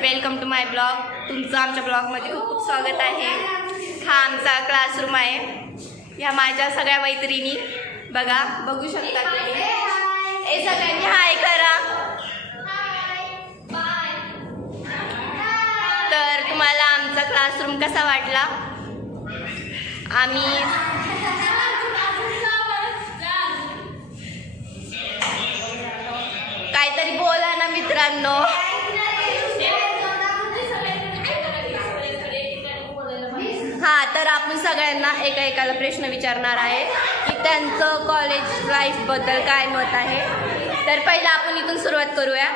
Welcome to my blog. तुमचं आमच्या ब्लॉगमध्ये खूप खूप स्वागत आहे। हा आमचा क्लासरूम आहे। ह्या माझ्या सगळ्या मैत्रिणी बघा, बघू शकता तुम्ही। हे सगळ्यांनी हाय करा। तर तुम्हाला आमचा क्लासरूम कसा वाटला? आम्ही काहीतरी बोला ना मित्रांनो। हा, तर आपण सगळ्यांना एकाला प्रश्न विचारणार आहे की त्यांचं कॉलेज लाईफ बद्दल काय मत आहे। तर पहिला आपण इथून सुरुवात करूया।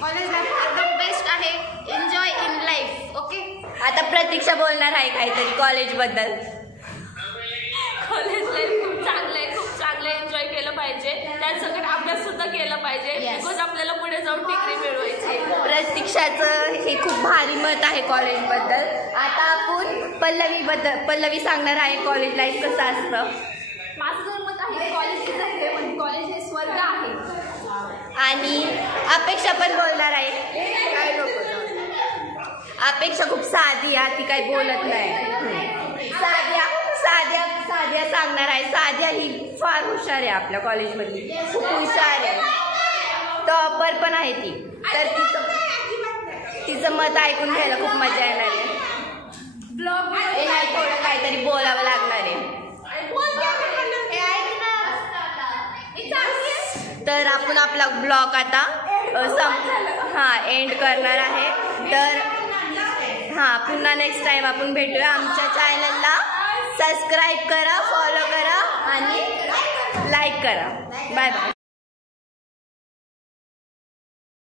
कॉलेज लाईफ एकदम बेस्ट आहे। Enjoy in life. ओके, आता प्रतीक्षा बोलणार आहे काहीतरी कॉलेज बद्दल। कॉलेज लाईफ खूप चांगलं आहे, खूप चांगलं एन्जॉय केलं पाहिजे। त्यात सगळं अभ्यास सुद्धा केला पाहिजे, बिकॉज आपल्याला पुढे जाऊन डिग्री मिळवायची। प्रतीक्षाचं हे खूप भारी मत आहे कॉलेज बद्दल। आता आपण पल्लवी सांगणार आहे कॉलेज लाईफ कसं असतं। माझं जर मत आहे college is a heaven, college हे स्वर्ग आहे। आणि अपेक्षा पण बोलणार आहे। अपेक्षा खूप साधी आहे, ती काही बोलत नाही। साध्या सांगणार आहे। साध्या ही फार हुशार आहे आपल्या कॉलेजमधली, खूप हुशार आहे, टॉपर पण आहे ती। तर तिचं मत ऐकून घ्यायला खूप मजा येणार आहे। ब्लॉग नाही, थोडं काहीतरी बोलावं लागणार आहे। तर आपण आपला ब्लॉग आता एंड करणार आहे। तर पुन्हा नेक्स्ट टाइम आपण भेटूया। आमच्या चॅनलला सबस्क्राईब करा, फॉलो करा आणि लाईक करा। Bye bye.